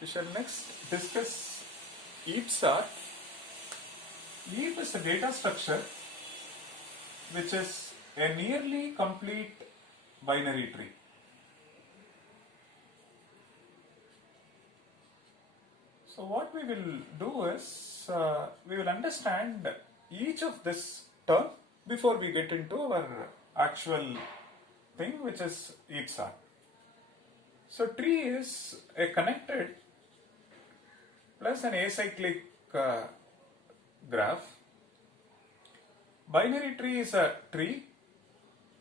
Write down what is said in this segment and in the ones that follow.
We shall next discuss EAP-STAR. EAP is a data structure which is a nearly complete binary tree. So what we will do is we will understand each of this term before we get into our actual thing, which is EAP-STAR. So tree is a connected plus an acyclic graph. Binary tree is a tree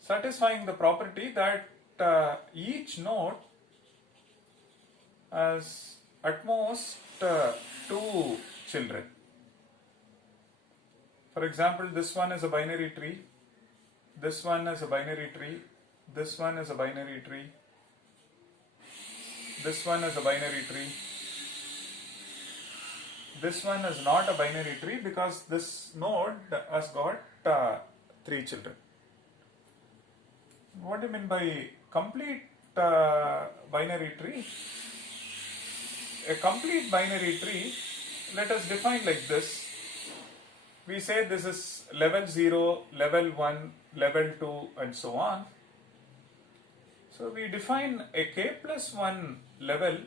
satisfying the property that each node has at most two children. For example, this one is a binary tree, this one is a binary tree, this one is a binary tree, this one is a binary tree. This one is not a binary tree because this node has got three children. What do you mean by complete binary tree? A complete binary tree, let us define like this. We say this is level 0, level 1, level 2 and so on. So we define a k plus 1 level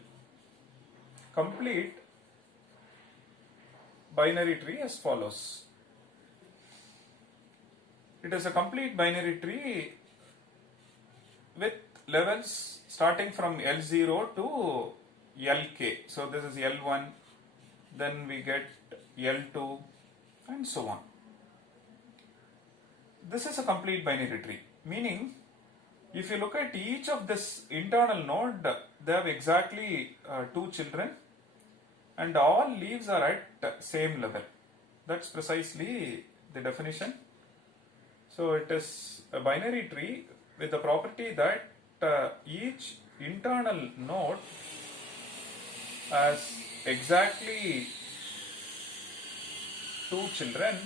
complete binary tree as follows. It is a complete binary tree with levels starting from L0 to Lk. So this is L1, then we get L2 and so on. This is a complete binary tree, meaning if you look at each of this internal node, they have exactly two children and all leaves are at same level. That's precisely the definition. So it is a binary tree with the property that each internal node has exactly two children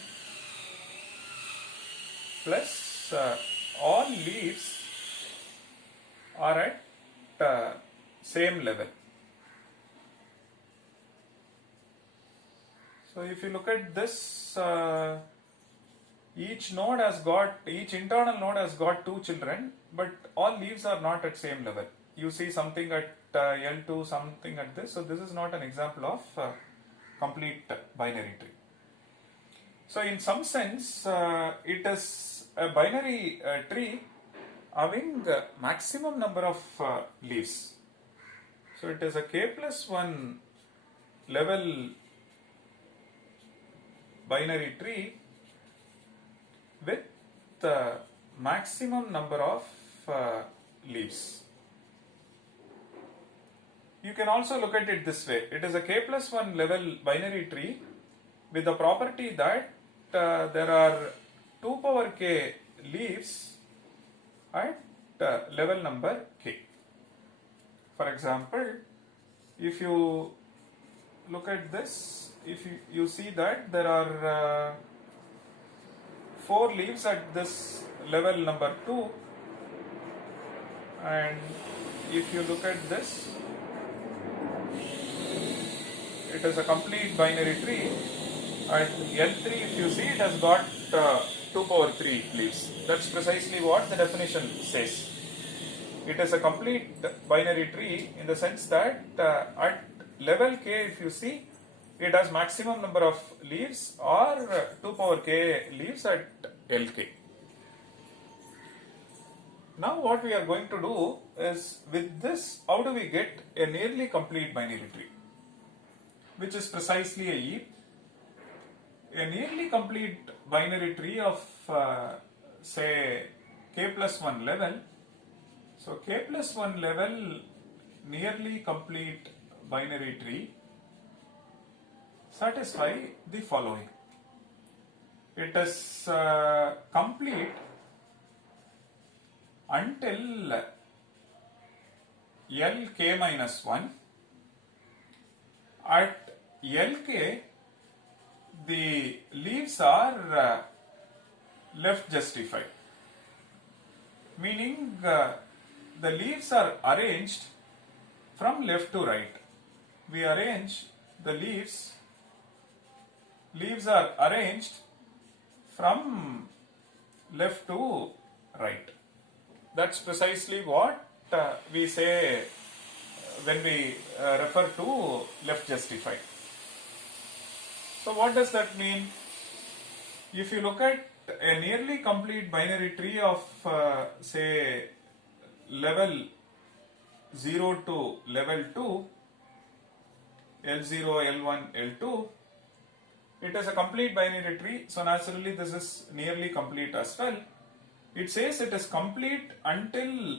plus all leaves are at same level. So if you look at this, each internal node has got two children, but all leaves are not at same level. You see something at L2, something at this. So this is not an example of complete binary tree. So in some sense, it is a binary tree having maximum number of leaves. So it is a k plus 1 level binary tree with the maximum number of leaves. You can also look at it this way. It is a k plus 1 level binary tree with the property that there are 2 power k leaves at level number k. For example, if you look at this, if you see that there are 4 leaves at this level number 2, and if you look at this, it is a complete binary tree. At L3, if you see, it has got 2 power 3 leaves. That's precisely what the definition says. It is a complete binary tree in the sense that at level k, if you see, it has maximum number of leaves or 2 power k leaves at Lk. Now what we are going to do is, with this, how do we get a nearly complete binary tree, which is precisely a heap. A nearly complete binary tree of say k plus 1 level. So k plus 1 level nearly complete binary tree satisfy the following. It is complete until Lk minus 1. At Lk, the leaves are left justified, meaning the leaves are arranged from left to right. we arrange the leaves. Leaves are arranged from left to right. That's precisely what we say when we refer to left justified. So what does that mean? If you look at a nearly complete binary tree of say level 0 to level 2, L0, L1, L2, it is a complete binary tree, so naturally this is nearly complete as well. It says it is complete until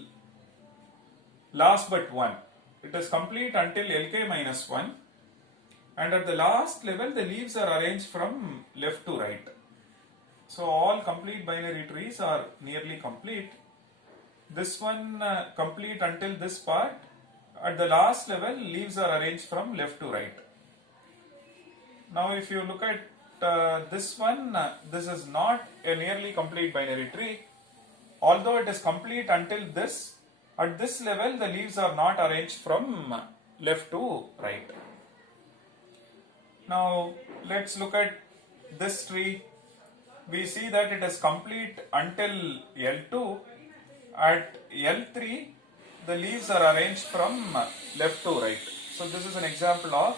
last but 1. It is complete until Lk minus 1, and at the last level the leaves are arranged from left to right. So all complete binary trees are nearly complete. This one complete until this part. At the last level, leaves are arranged from left to right. Now if you look at this one, this is not a nearly complete binary tree. Although it is complete until this, at this level the leaves are not arranged from left to right. Now let's look at this tree. We see that it is complete until L2. At L3, the leaves are arranged from left to right. So this is an example of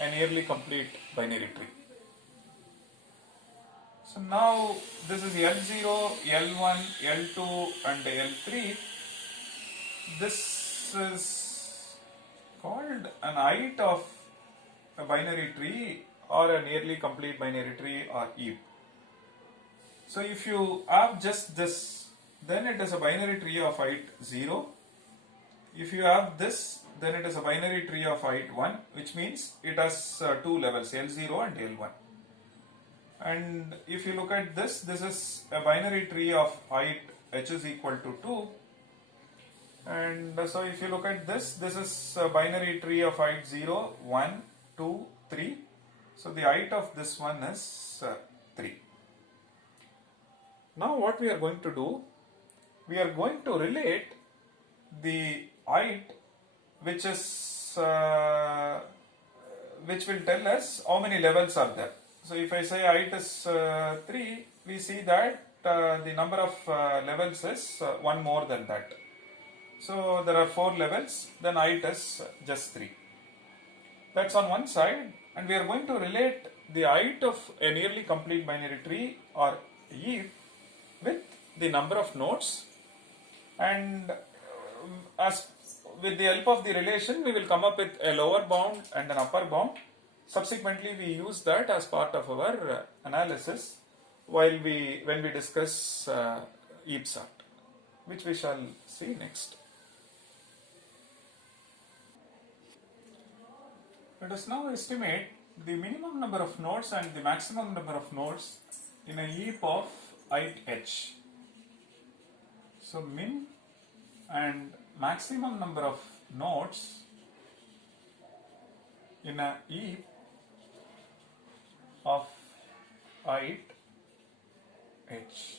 a nearly complete binary tree. So now this is L0, L1, L2 and L3. This is called an height of a binary tree or a nearly complete binary tree or heap. So if you have just this, then it is a binary tree of height 0. If you have this, then it is a binary tree of height 1, which means it has two levels, L0 and L1. And if you look at this, this is a binary tree of height h is equal to 2. And so if you look at this, this is a binary tree of height 0, 1, 2, 3. So the height of this one is 3. Now what we are going to do, we are going to relate the height which will tell us how many levels are there. So if I say height is 3, we see that the number of levels is 1 more than that. So there are 4 levels, then height is just 3. That's on one side, and we are going to relate the height of a nearly complete binary tree or heap with the number of nodes, and as with the help of the relation we will come up with a lower bound and an upper bound. Subsequently we use that as part of our analysis when we discuss heap sort, which we shall see next. Let us now estimate the minimum number of nodes and the maximum number of nodes in a heap of height h. So min and maximum number of nodes in a heap of height h.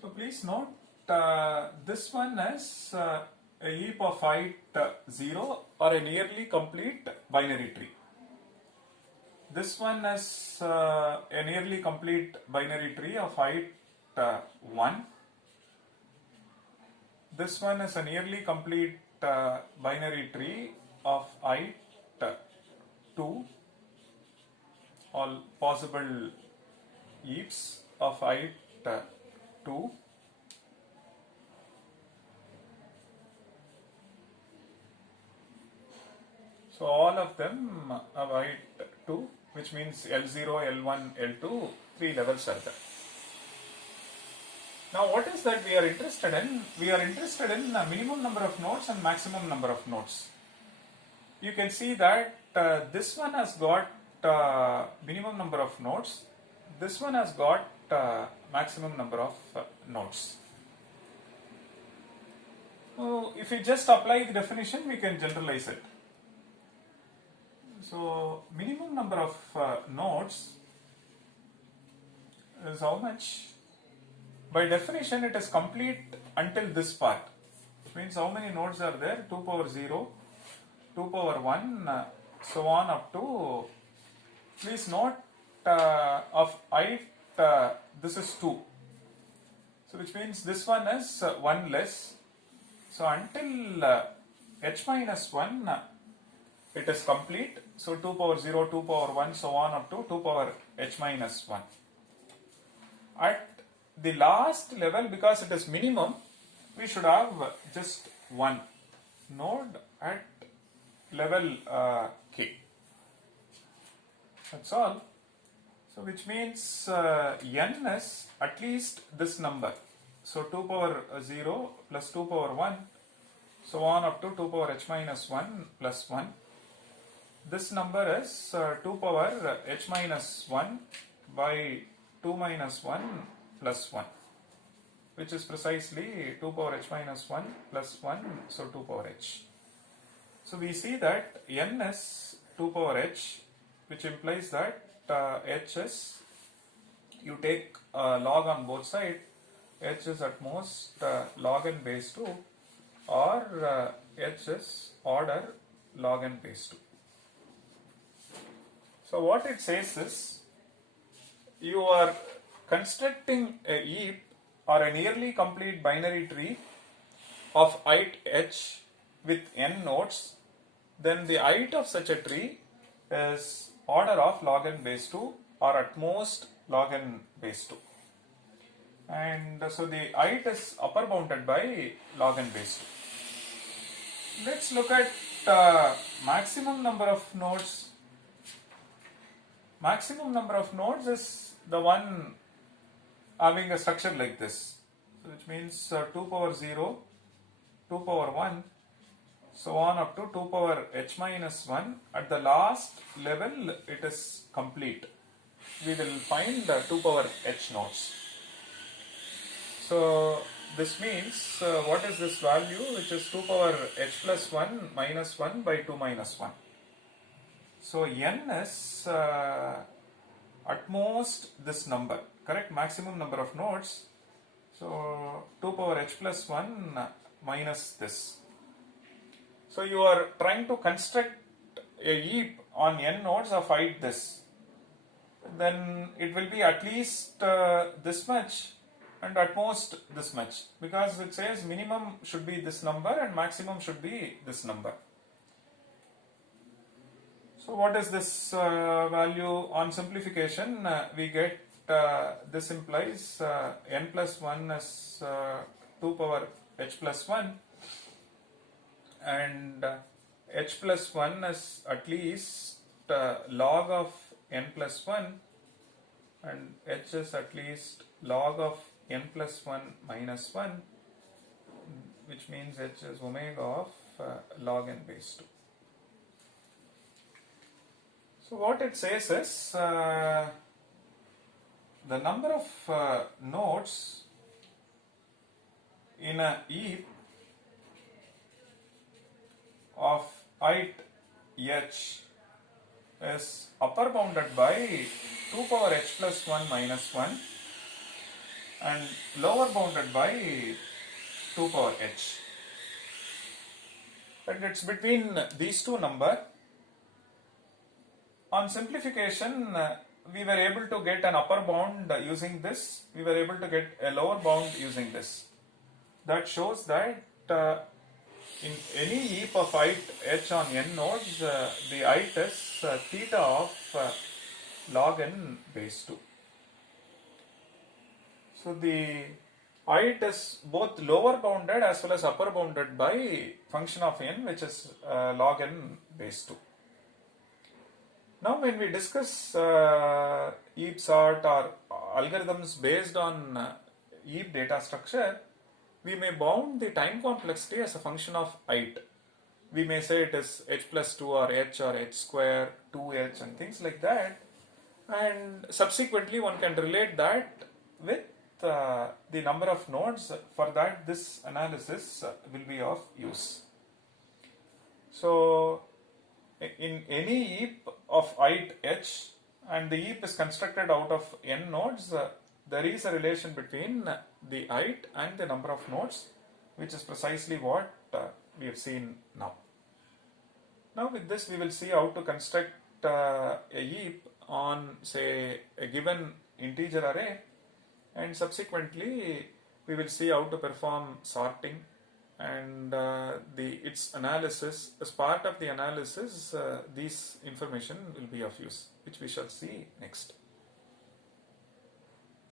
So please note this one is a heap of height 0 or a nearly complete binary tree. This one is a nearly complete binary tree of height 1. This one is a nearly complete binary tree of height 2. All possible heaps of height 2. So all of them have height 2, which means L0, L1, L2, 3 levels are there. Now what is that we are interested in? We are interested in the minimum number of nodes and maximum number of nodes. You can see that this one has got minimum number of nodes. This one has got maximum number of nodes. So if we just apply the definition, we can generalize it. So minimum number of nodes is how much? By definition, it is complete until this part. It means how many nodes are there? 2 power 0, 2 power 1 so on up to, please note of height this is 2, so which means this one is 1 less, so until h minus 1 it is complete, so 2 power 0, 2 power 1 so on up to 2 power h minus 1. At the last level, because it is minimum, we should have just one node at level k. That's all. So which means n is at least this number. So 2 power 0 plus 2 power 1 so on up to 2 power h minus 1 plus 1. This number is 2 power h minus 1 by 2 minus 1 plus 1, which is precisely 2 power h minus 1 plus 1, so 2 power h. So we see that n is 2 power h, which implies that h is, you take log on both sides, h is at most log n base 2 or h is order log n base 2. So what it says is, you are constructing a heap or a nearly complete binary tree of height h with n nodes, then the height of such a tree is order of log n base 2 or at most log n base 2. And so the height is upper bounded by log n base 2. Let's look at maximum number of nodes. Maximum number of nodes is the one having a structure like this, so which means 2 power 0, 2 power 1 so on up to 2 power h minus 1. At the last level it is complete. We will find 2 power h nodes. So this means what is this value, which is 2 power h plus 1 minus 1 by 2 minus 1. So n is at most this number, correct? Maximum number of nodes. So 2 power h plus 1 minus this. So you are trying to construct a heap on n nodes of height this. Then it will be at least this much and at most this much, because it says minimum should be this number and maximum should be this number. So what is this value? On simplification we get this implies n plus 1 is 2 power h plus 1 and h plus 1 is at least log of n plus 1 and h is at least log of n plus 1 minus 1, which means h is omega of log n base 2. So what it says is the number of nodes in a heap of height h is upper bounded by 2 power h plus 1 minus 1 and lower bounded by 2 power h. And it's between these two numbers. On simplification, we were able to get an upper bound using this, we were able to get a lower bound using this. That shows that in any heap of height h on n nodes, the height is theta of log n base 2. So the height is both lower bounded as well as upper bounded by function of n, which is log n base 2. Now when we discuss heap sort or algorithms based on heap data structure, we may bound the time complexity as a function of height. We may say it is h plus 2 or h square, 2h and things like that, and subsequently one can relate that with the number of nodes. For that this analysis will be of use. So in any heap of height h and the heap is constructed out of n nodes, there is a relation between the height and the number of nodes, which is precisely what we have seen now. Now with this we will see how to construct a heap on say a given integer array, and subsequently we will see how to perform sorting and its analysis. As part of the analysis, these information will be of use, which we shall see next.